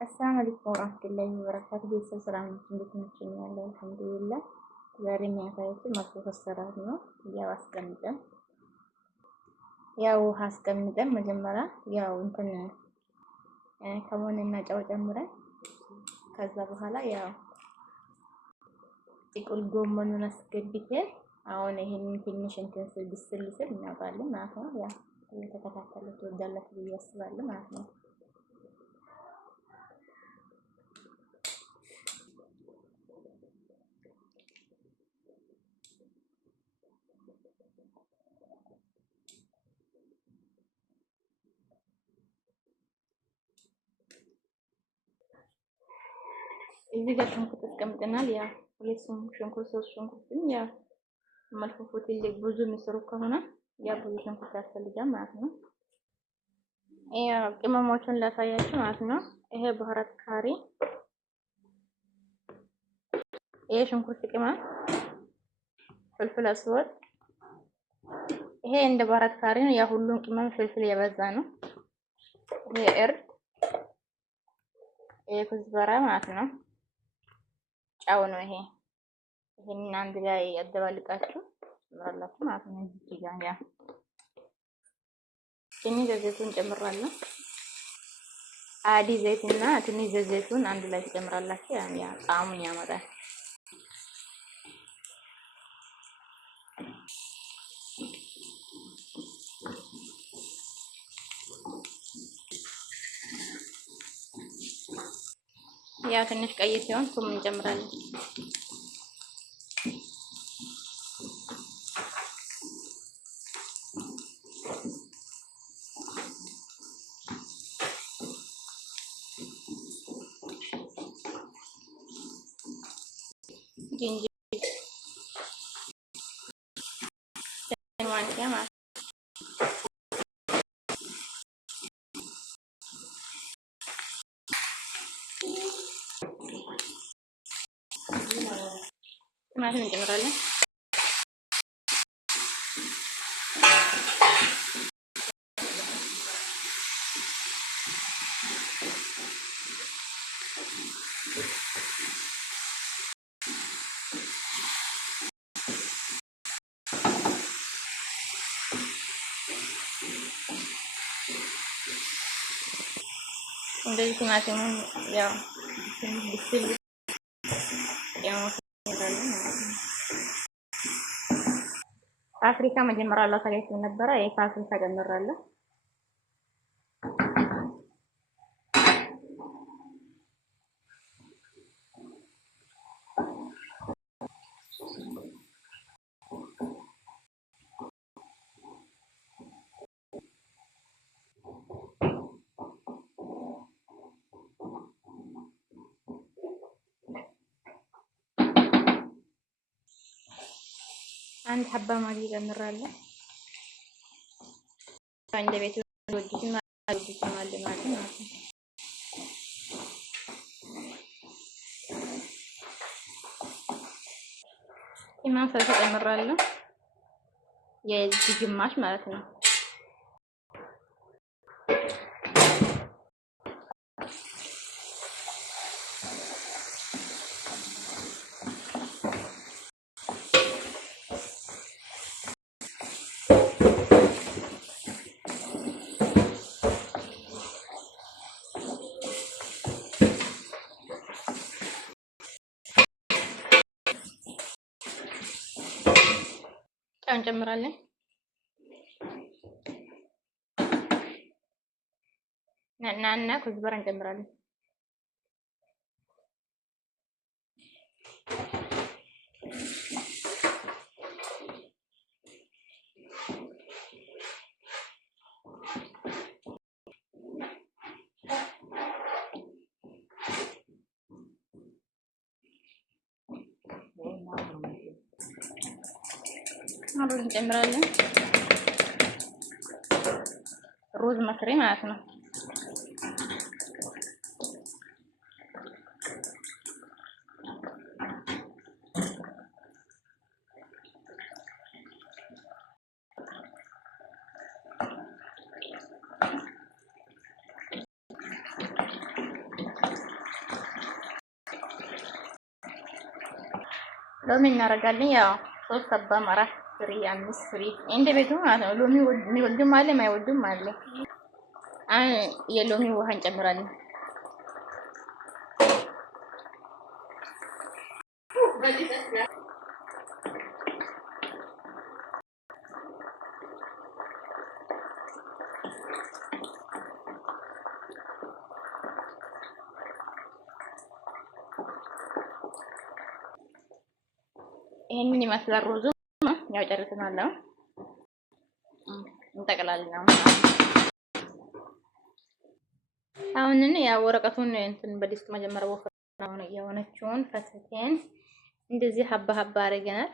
አሰላሙ አለይኩም ወራህመቱላሂ ወበረካቱ። ቤተሰብ ሰላም እንዴት ናችሁ? ያለው አልሐምዱሊላህ። ዛሬ የሚያሳያችሁ መጥፎ አሰራር ነው። ያው አስቀምጠን መጀመሪያ ያው እንትን ከሞንና ጨው ጨምረን ከዛ በኋላ ያው ጥቅል ጎመኑን አስገብተን አሁን ይሄንን ትንሽ እንትን ብስል ስል እናውቃለን ማለት ነው። ያው እየተከታተሉት ትወዳላችሁ ብዬ አስባለሁ ማለት ነው። እዚህ ጋር ሽንኩርት አስቀምጠናል። ያ ሁለት ሽንኩርት ሶስት ሽንኩርትም ያ መልፉፉ ትልቅ ብዙ ምስሩ ከሆነ ያ ብዙ ሽንኩርት ያስፈልጋል ማለት ነው። ያ ቅመሞችን ላሳያችሁ ማለት ነው። ይሄ ባህራት ካሪ፣ ይሄ ሽንኩርት ቅመም፣ ፍልፍል አስወጥ፣ ይሄ እንደ ባህራት ካሪ ነው። ያ ሁሉም ቅመም ፍልፍል የበዛ ነው። ይሄ እርድ፣ ይሄ ኩዝበራ ማለት ነው። ጫው ነው ይሄ። ይሄን አንድ ላይ ያደባልቃችሁ ትጨምራላችሁ ማለት ነው። እዚህ ጋር ያ ትንሽ ዘይቱን ጨምራለሁ። አዲ ዘይትና ትንሽ ዘይቱን አንድ ላይ ትጨምራላችሁ። ያ ጣዕሙን ያመጣል። ያ ትንሽ ቀይ ሲሆን ቱም እንጨምራለን። ጅንጅብል ማንኪያ ማለት ቲማቲም እንጨምራለን። እንደዚህ ቲማቲሙን ያው ብስል ያው ፓፕሪካ መጀመሪያ ላሳያችሁ ነበረ። ይሄ ፓፕሪካ ጨምራለሁ። አንድ ሀባ ማጂ ጨምራለሁ። እንደ ቤቱ ወዲሽን ማለት ነው። ኢማን ሰልሳ ጨምራለሁ። የዚህ ግማሽ ማለት ነው። እንጨምራለን። ናና ኩዝበራ እንጨምራለን። ሩዝ እንጨምራለን። ሩዝ መስሪ ማለት ነው። ሎሚ እናደርጋለን። ያው 3 አባ 4 ፍሬ 5 ፍሬ እንደ ቤቱ ማለት ነው። ሎሚ የሚወዱም አለ የማይወዱም አለ። አሁን የሎሚ ውሃ እንጨምራለን። ይሄንን ይመስላል ሩዙ። ያው ጨርሰናል። እንጠቅላለን አሁን ያው ወረቀቱን እንትን በዲስት መጀመሪያ ወፍራም የሆነችውን ፈተቴን እንደዚህ ሀባ ሀባ አድርገናል።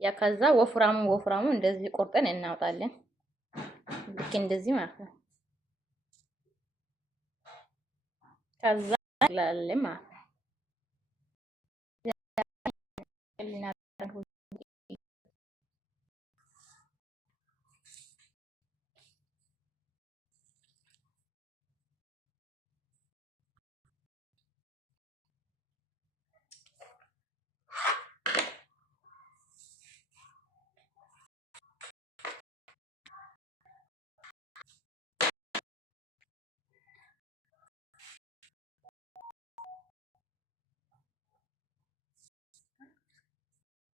ያ ከዛ ወፍራሙ እንደዚህ ቆርጠን እናውጣለን። ልክ እንደዚህ ማለት ነው። ከዛ እንጠቅላለን ማለት ነው።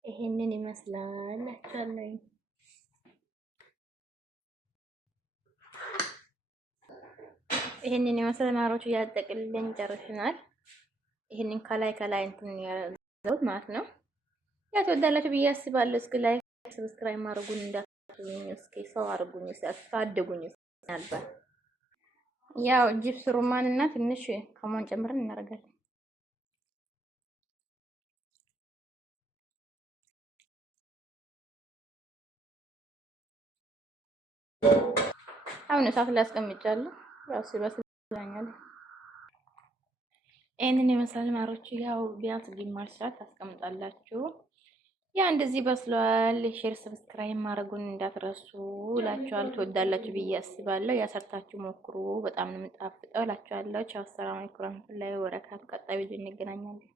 ይሄንን ይመስላል አቻለኝ። ይሄንን ይመስላል ማሮቹ ያጠቅልልን ጨርሰናል። ይሄንን ከላይ እንትን ያዘውት ማለት ነው። ያ ተወዳላችሁ ብዬ አስባለሁ። እስኪ ላይክ ሰብስክራይብ ማድረጉን እንዳትሉኝ። እስኪ ሰው አድርጉኝ፣ አሳድጉኝ። ያልባል ያው ጂፕስ ሩማን እና ትንሽ ከሞን ጨምረን እናደርጋለን። አሁን እሳት ላይ አስቀምጫለሁ። ያው ሲበስል ይላኛል። ይሄንን የመሰለ ማሮቹ ያው ቢያንስ ግማሽ ሰዓት ታስቀምጣላችሁ። ያ እንደዚህ በስሏል። ሼር ሰብስክራይብ ማድረጉን እንዳትረሱ እላችኋለሁ። ትወዳላችሁ ብዬ አስባለሁ። ያሰርታችሁ ሞክሩ። በጣም ነው የምጣፍጠው እላችኋለሁ። ቻው፣ ሰላም አለይኩም ወራህመቱላሂ ወበረካቱ። ቀጣይ ቪዲዮ እንገናኛለን።